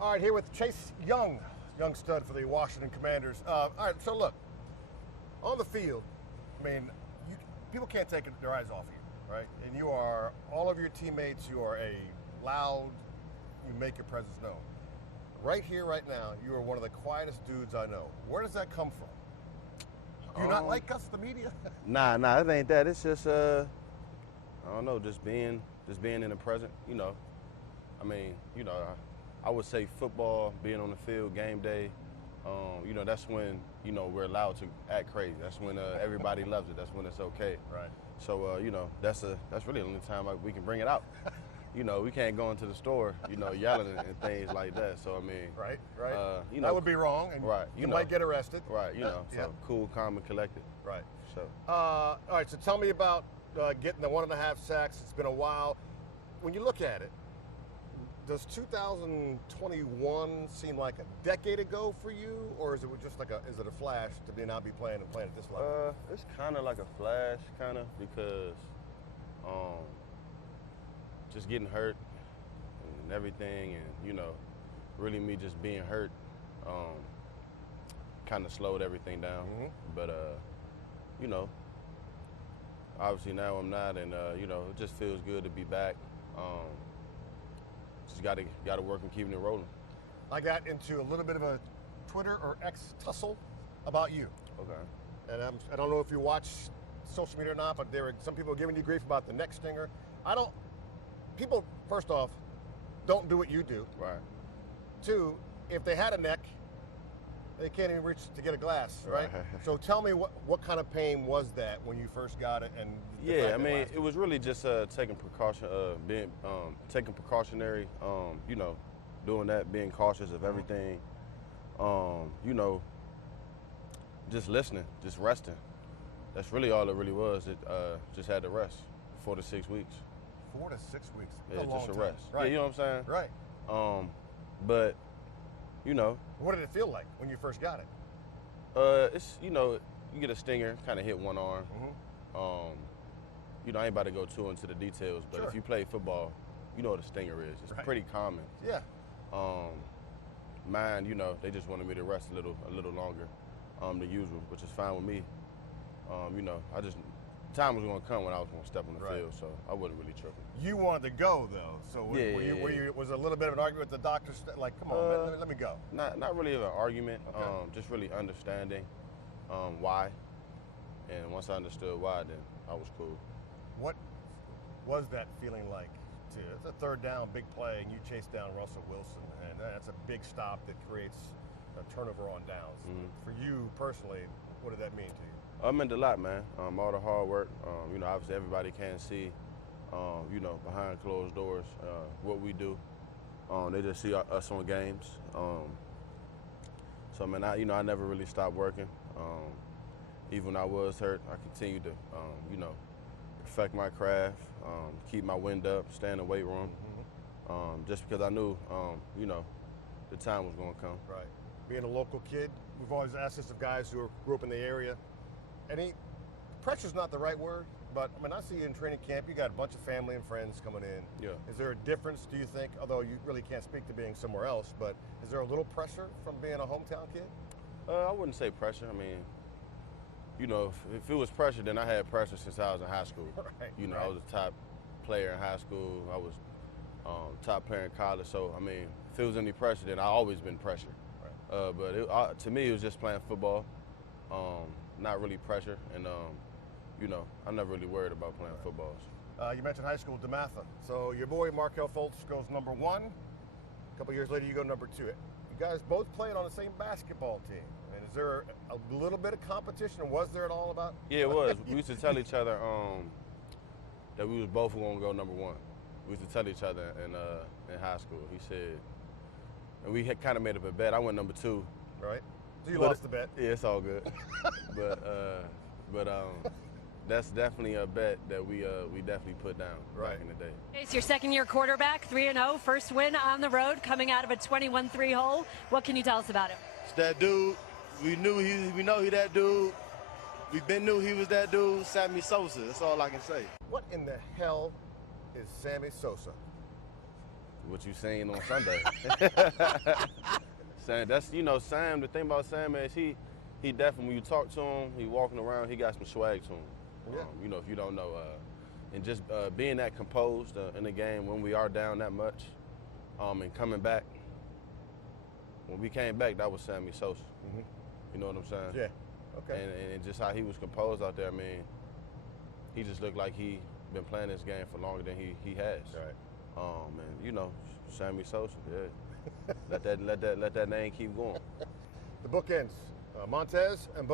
All right, here with Chase Young, young stud for the Washington Commanders. All right, so look, on the field, I mean, people can't take their eyes off you, right? And you are, all of your teammates, you are a loud, you make your presence known. Right here, right now, you are one of the quietest dudes I know. Where does that come from? Do you not like us, the media? Nah, it ain't that. It's just, I don't know, just being in the present, you know. I mean, you know, I would say football, being on the field, game day, you know, that's when, you know, we're allowed to act crazy. That's when everybody loves it. That's when it's okay. Right. So, you know, that's really the only time we can bring it out. You know, we can't go into the store, you know, yelling and things like that. So, I mean. Right. You know. That would be wrong. And right. You might get arrested. Right, you know. So, cool, calm, and collected. Right. So. All right, so tell me about getting the 1.5 sacks. It's been a while. When you look at it, does 2021 seem like a decade ago for you, or is it just like is it a flash to now be playing at this level? It's kind of like a flash, because just getting hurt and everything, and you know, really me just being hurt, kind of slowed everything down. Mm-hmm. But you know, obviously now I'm not, and you know, it just feels good to be back. Just got to work on keeping it rolling. I got into a little bit of a Twitter or X tussle about you. Okay. And I don't know if you watch social media or not, but there are some people giving you grief about the neck stinger. People, first off, don't do what you do. Right. 2, if they had a neck, they can't even reach to get a glass, right? So tell me what kind of pain was that when you first got it? And yeah, I mean, it was really just taking precaution, taking precautionary, you know, doing that, being cautious of everything, you know, just listening, just resting. That's really all it really was. It just had to rest 4 to 6 weeks. 4 to 6 weeks. Yeah, just a rest. Right. Yeah, you know what I'm saying? Right. But you know. What did it feel like when you first got it? It's, you know, you get a stinger, kind of hit one arm. Mm-hmm. You know, I ain't about to go too into the details, but Sure. if you play football, you know what a stinger is. It's pretty common. Yeah. Mine, you know, they just wanted me to rest a little longer than usual, which is fine with me. You know, time was going to come when I was going to step on the field, so I wasn't really tripping. You wanted to go, though, so was a little bit of an argument with the doctor, like, come on, man, let me go? Not really an argument, Okay. just really understanding why. And once I understood why, then I was cool. What was that feeling like? It's a third down, big play, and you chase down Russell Wilson, and that's a big stop that creates a turnover on downs. Mm-hmm. For you personally, what did that mean to you? It meant a lot, man. All the hard work. You know, obviously everybody can't see, you know, behind closed doors, what we do. They just see us on games. So, man, I never really stopped working. Even when I was hurt, I continued to, you know, perfect my craft, keep my wind up, stay in the weight room, just because I knew, you know, the time was going to come. Right. Being a local kid, we've always asked this of guys who grew up in the area. Pressure's not the right word, but I mean, I see you in training camp, you got a bunch of family and friends coming in. Yeah. Is there a difference, do you think, although you really can't speak to being somewhere else, but is there a little pressure from being a hometown kid? I wouldn't say pressure. I mean, you know, if it was pressure, then I had pressure since I was in high school. Right. You know, I was a top player in high school. I was top player in college. So, I mean, if it was any pressure, then I always been pressured. Right. But to me, it was just playing football, not really pressure. And, you know, I'm never really worried about playing football. You mentioned high school, DeMatha. So your boy, Markel Fultz, goes number 1. A couple years later, you go number 2. You guys both played on the same basketball team. And is there a little bit of competition? Was there at all about? Yeah, it was. We used to tell each other that we was both going to go number 1. We used to tell each other in high school. He said, and we had kind of made up a bet. I went number 2. Right. So you lost the bet. Yeah, it's all good. but that's definitely a bet that we definitely put down back in the day. It's your second-year quarterback, 3-0, first win on the road, coming out of a 21-3 hole. What can you tell us about him? It's that dude. We know he that dude. We been knew he was that dude. Sammy Sosa. That's all I can say. What in the hell is Sammy Sosa? what you seen on Sunday. Sam, that's Sam. The thing about Sam is he definitely, when you talk to him, he walking around, he got some swag to him. Yeah. If you don't know, and just being that composed in the game when we are down that much, and coming back. When we came back, that was Sammy Sosa. Mm-hmm. You know what I'm saying? Yeah. Okay. And just how he was composed out there, I mean, he just looked like he been playing this game for longer than he has. Right. And Sammy Sosa. Yeah. let that name keep going. The book ends. Montez and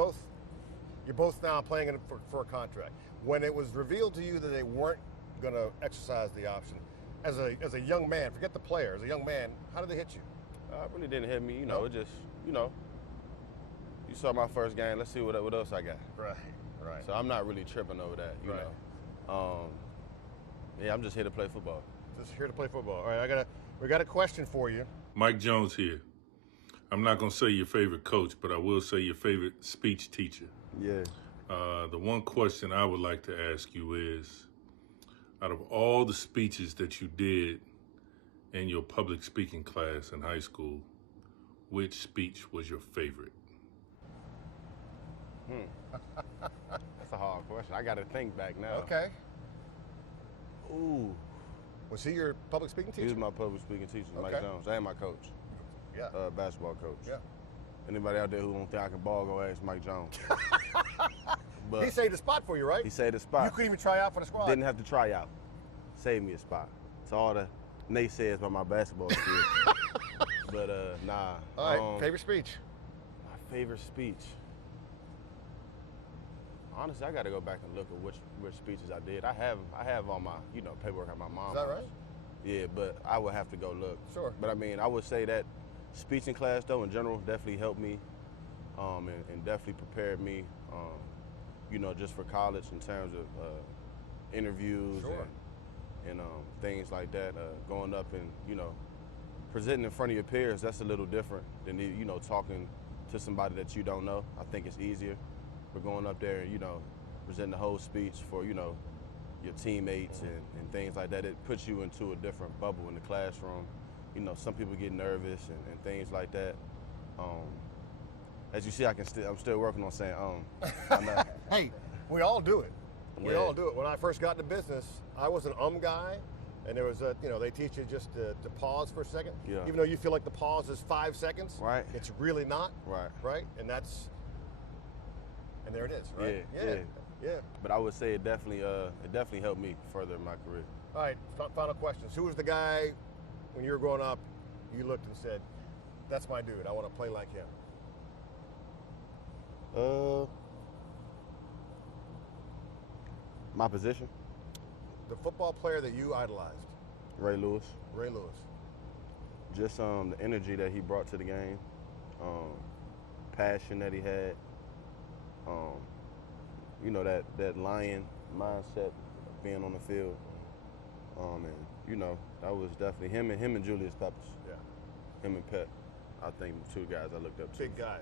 you're both now playing it for a contract. When it was revealed to you that they weren't going to exercise the option, as a young man, forget the player, as a young man, how did they hit you? It really didn't hit me. No? It just, you saw my first game. Let's see what else I got. Right. So I'm not really tripping over that, you know. Yeah, I'm just here to play football. Just here to play football. All right, we got a question for you. Mike Jones here. I'm not going to say your favorite coach, but I will say your favorite speech teacher. Yeah. The one question I would like to ask you is, out of all the speeches that you did in your public speaking class in high school, which speech was your favorite? That's a hard question. I got to think back now. Okay. Ooh. Was he your public speaking teacher? He was my public speaking teacher, Mike Okay. Jones, and my coach. Yeah. Basketball coach. Yeah. Anybody out there who don't think I can ball, go ask Mike Jones. But He saved a spot for you, right? he saved a spot. You couldn't even try out for the squad. Didn't have to try out. Saved me a spot. To all the naysayers about my basketball skills. But nah. All right. Favorite speech? My favorite speech. Honestly, I got to go back and look at which speeches I did. I have all my paperwork at my mom's. Is that right? Yeah, but I would have to go look. Sure. But I mean, I would say that speech in class, though, in general, definitely helped me, and definitely prepared me, just for college in terms of interviews Sure. and things like that. Going up and presenting in front of your peers, that's a little different than talking to somebody that you don't know. I think it's easier. But going up there and presenting the whole speech for your teammates and things like that, it puts you into a different bubble in the classroom. Some people get nervous and things like that. As you see, I'm still working on saying Hey, we all do it. We Yeah. all do it. When I first got into business, I was an guy, and there was they teach you just to pause for a second. Yeah. Even though you feel like the pause is 5 seconds. Right. It's really not. Right. Right. And there it is. Right. Yeah. But I would say it definitely helped me further in my career. All right. Final questions. Who was the guy when you were growing up? You looked and said, "That's my dude. I want to play like him." My position, The football player that you idolized. Ray Lewis. Ray Lewis. Just the energy that he brought to the game, passion that he had, that lion mindset of being on the field, and that was definitely him and Julius Peppers. Yeah. Him and Pep, I think two guys I looked up to. Big guys.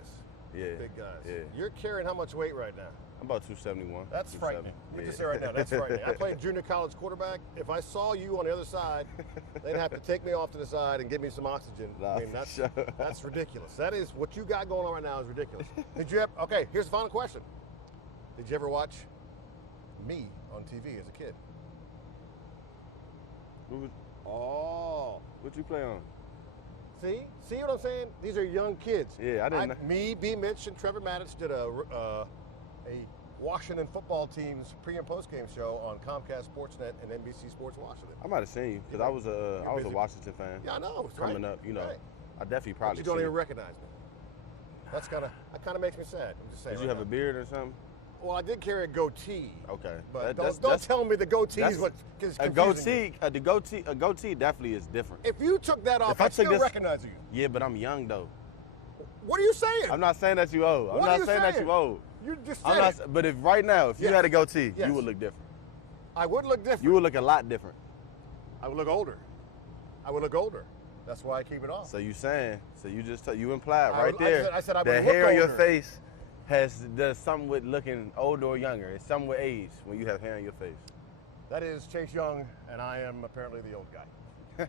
Yeah. Big guys. Yeah. You're carrying how much weight right now? I'm about 271. That's 270. frightening. Let me just say right now, that's frightening. I played junior college quarterback. If I saw you on the other side, they'd have to take me off to the side and give me some oxygen. Nah, I mean, for sure. that's ridiculous. That is, what you got going on right now is ridiculous. Did you ever, okay, here's the final question. Did you ever watch me on TV as a kid? What you play on? See what I'm saying? These are young kids. Yeah, I didn't know. Me, B. Mitch, and Trevor Maddich did a Washington football team's pre and post game show on Comcast Sportsnet and NBC Sports Washington. I might have seen you because I was a busy. Washington fan. Yeah, I know. It's Coming right. up, Right. I definitely But probably. you don't seen even you. recognize me. That kind of makes me sad. I'm just saying. Did you have a beard or something? Well, I did carry a goatee. Okay, But That- don't tell me the goatee is that's- what is a confusing you. goatee. A goatee definitely is different. If you took that off, If I I'd took still this- recognize you. Yeah, but I'm young though. What are you saying? I'm not saying that you old. I'm What are not you saying that saying? you old. You just I'm said not. it. But if right now, if you Yes. had a goatee, Yes. you would look different. I would look different. You would look a lot different. I would look older. That's why I keep it off. So you saying? So you just you implied I right would- I there said- I said I would that look hair on your older. face does something with looking older or younger. It's something with age when you have hair on your face. That is Chase Young, and I am apparently the old guy.